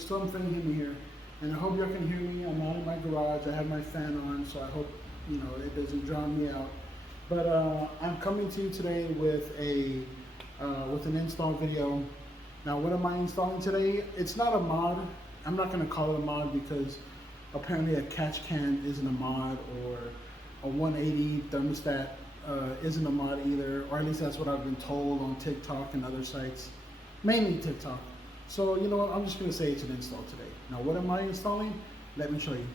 something Hemi here, and I hope y'all can hear me. I'm out in my garage. I have my fan on, so I hope it doesn't drown me out. But I'm coming to you today with an install video. Now, what am I installing today? It's not a mod. I'm not going to call it a mod because apparently a catch can isn't a mod, or a 180 thermostat isn't a mod either, or at least that's what I've been told on TikTok and other sites, mainly TikTok. So you know what, I'm just going to say it's an install today. Now, what am I installing? Let me show you.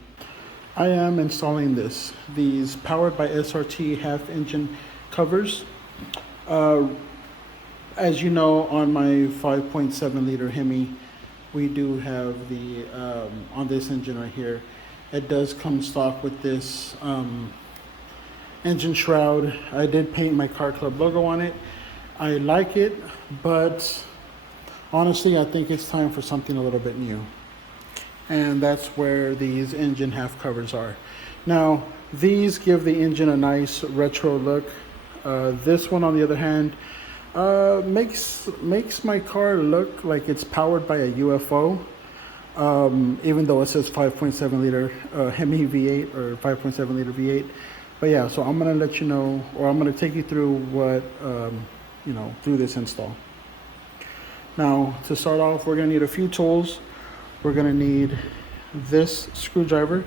I am installing these powered by SRT half engine covers. As you know, on my 5.7 liter Hemi, we do have the, on this engine right here, it does come stock with this engine shroud. I did paint my Car Club logo on it. I like it, but honestly, I think it's time for something a little bit new. And that's where these engine half covers are. Now, these give the engine a nice retro look. This one, on the other hand, makes my car look like it's powered by a UFO, even though it says 5.7 liter Hemi V8 or 5.7 liter V8. But yeah, so I'm gonna let you know, or I'm gonna take you through what through this install. Now, to start off, we're gonna need a few tools. We're gonna need this screwdriver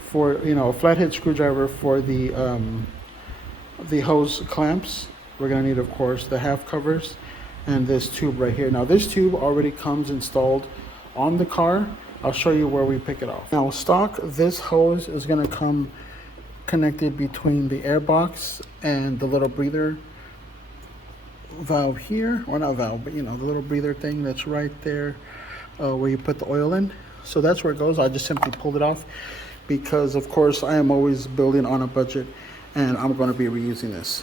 for a flathead screwdriver for the hose clamps. We're gonna need, of course, the half covers and this tube right here. Now, this tube already comes installed on the car. I'll show you where we pick it off. Now, stock, this hose is gonna come connected between the air box and the little breather valve here, or not valve, but the little breather thing that's right there where you put the oil in. So that's where it goes. I just simply pulled it off because, of course, I am always building on a budget, and I'm going to be reusing this.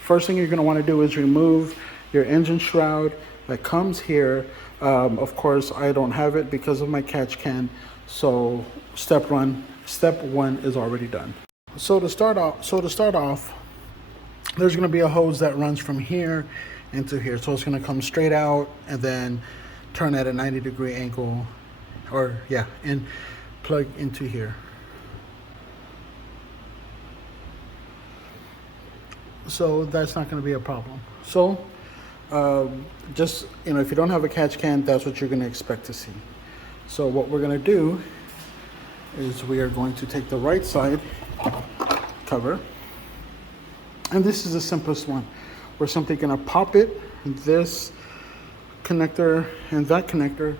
First thing you're going to want to do is remove your engine shroud that comes here. Of course, I don't have it because of my catch can, so step one is already done. So to start off, there's going to be a hose that runs from here into here. So it's going to come straight out and then turn at a 90-degree angle, and plug into here. So that's not going to be a problem. So just if you don't have a catch can, that's what you're going to expect to see. So what we're going to do is we are going to take the right side cover, and this is the simplest one. We're simply going to pop this connector and that connector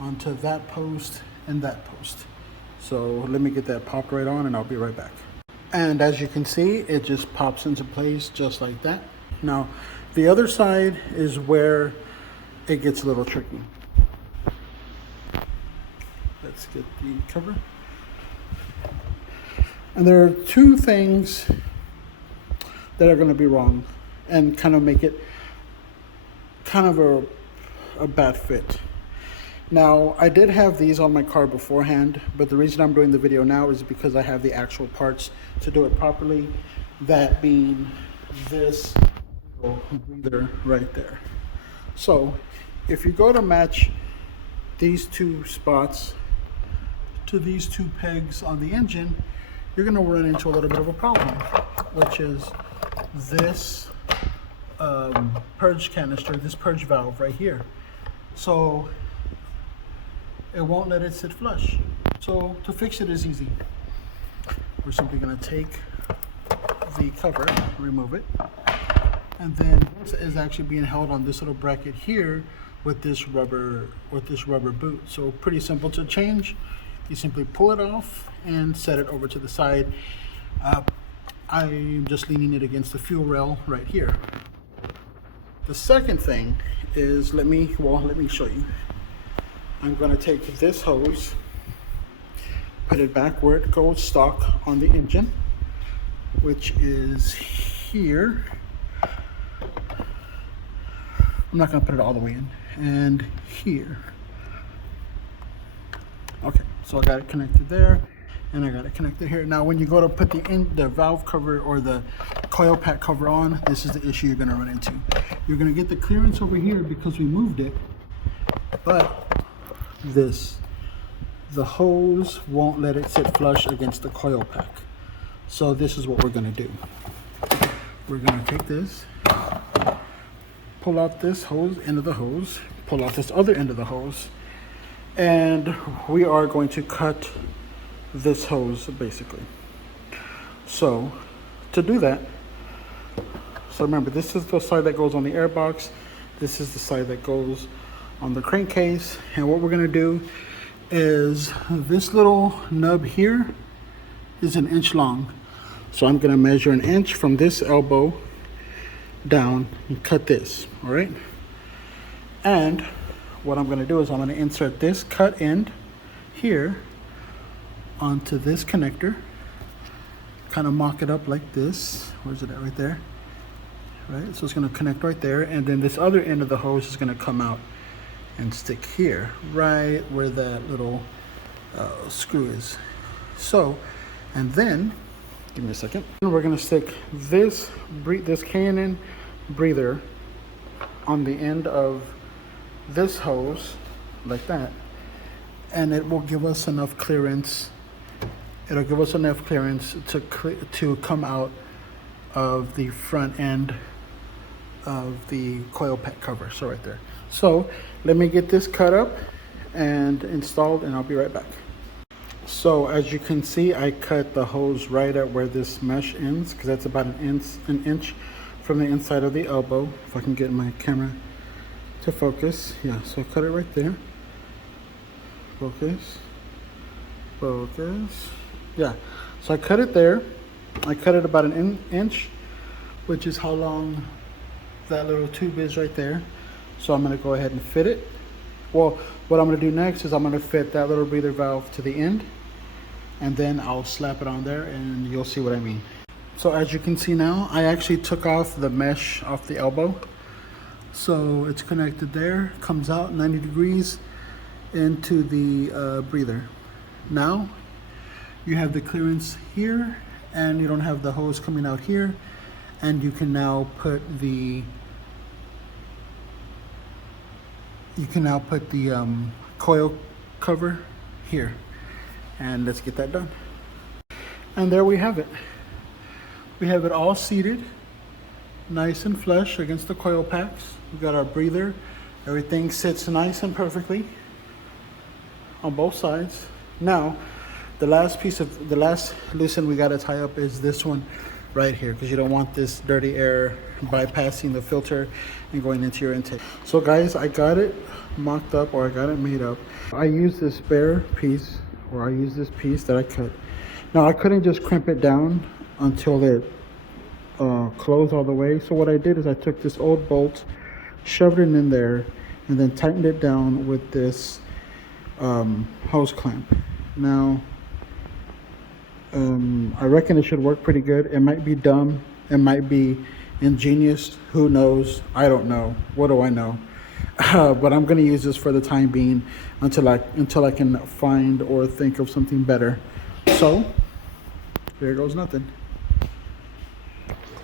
onto that post and that post. So let me get that popped right on, and I'll be right back. And as you can see, it just pops into place just like that. Now, the other side is where it gets a little tricky. Let's get the cover. And there are two things that are going to be wrong and kind of make it kind of a bad fit. Now, I did have these on my car beforehand, but the reason I'm doing the video now is because I have the actual parts to do it properly, that being this little breather right there. So if you go to match these two spots to these two pegs on the engine, you're going to run into a little bit of a problem, which is this purge canister, this purge valve right here. So it won't let it sit flush. So to fix it is easy. We're simply going to take the cover, remove it, and then this is actually being held on this little bracket here with this rubber boot. So pretty simple to change. You simply pull it off and set it over to the side. I'm just leaning it against the fuel rail right here. The second thing is, let me show you. I'm going to take this hose, put it back where it goes stock on the engine, which is here. I'm not going to put it all the way in, and here. Okay, so I got it connected there, and I got it connected here. Now, when you go to put the valve cover or the coil pack cover on, this is the issue you're going to run into. You're going to get the clearance over here because we moved it, but the hose won't let it sit flush against the coil pack. So this is what we're gonna do. We're gonna take this, pull out this hose, end of the hose, pull out this other end of the hose, and we are going to cut this hose basically. So to do that, so remember, this is the side that goes on the airbox, this is the side that goes on the crankcase, and what we're gonna do is this little nub here is 1 inch long. So I'm gonna measure 1 inch from this elbow down and cut this, all right? And what I'm gonna do is I'm gonna insert this cut end here onto this connector, kind of mock it up like this. Where's it at? Right there, right? So it's gonna connect right there, and then this other end of the hose is gonna come out and stick here, right where that little screw is. So, and then, give me a second. We're gonna stick this K&N breather on the end of this hose, like that, and it will give us enough clearance. It'll give us enough clearance to come out of the front end of the coil pack cover. So right there. So let me get this cut up and installed, and I'll be right back. So as you can see, I cut the hose right at where this mesh ends, because that's about an inch from the inside of the elbow. If I can get my camera to focus. Yeah, so I cut it right there. Focus. Focus. Yeah, so I cut it there. I cut it about an inch, which is how long that little tube is right there. So I'm gonna go ahead and fit it. Well, what I'm gonna do next is I'm gonna fit that little breather valve to the end, and then I'll slap it on there and you'll see what I mean. So as you can see now, I actually took off the mesh off the elbow. So it's connected there, comes out 90 degrees into the breather. Now you have the clearance here, and you don't have the hose coming out here, and you can now put the coil cover here, and let's get that done. And there we have it. We have it all seated, nice and flush against the coil packs. We've got our breather. Everything sits nice and perfectly on both sides. Now, the last loose end we got to tie up is this one right here, because you don't want this dirty air bypassing the filter and going into your intake. So guys, I got it mocked up, or I got it made up. I use this spare piece, or I use this piece that I cut. Now I couldn't just crimp it down until it closed all the way. So what I did is I took this old bolt, shoved it in there, and then tightened it down with this hose clamp. Now I reckon it should work pretty good. It might be dumb, it might be ingenious, who knows? I don't know. What do I know? But I'm gonna use this for the time being until I can find or think of something better. So there goes nothing.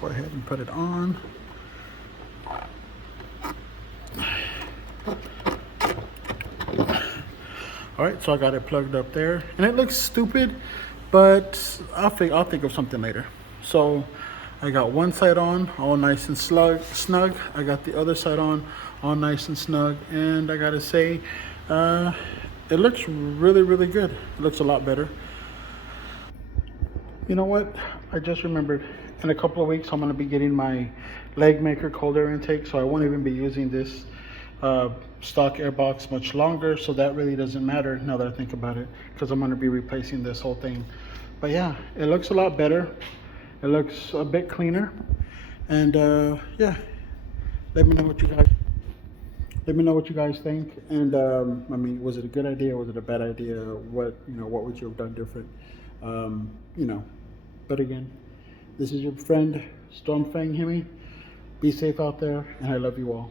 Go ahead and put it on. All right, so I got it plugged up there, and it looks stupid, but I'll think of something later. So I got one side on, all nice and snug. I got the other side on, all nice and snug. And I gotta say, it looks really, really good. It looks a lot better. You know what? I just remembered. In a couple of weeks, I'm gonna be getting my leg maker cold air intake, so I won't even be using this stock airbox much longer. So that really doesn't matter now that I think about it, because I'm gonna be replacing this whole thing. But yeah, it looks a lot better. It looks a bit cleaner, and yeah, let me know what you guys think. And I mean, was it a good idea? Was it a bad idea? What would you have done different? But again, this is your friend Stormfang Hemi. Be safe out there, and I love you all.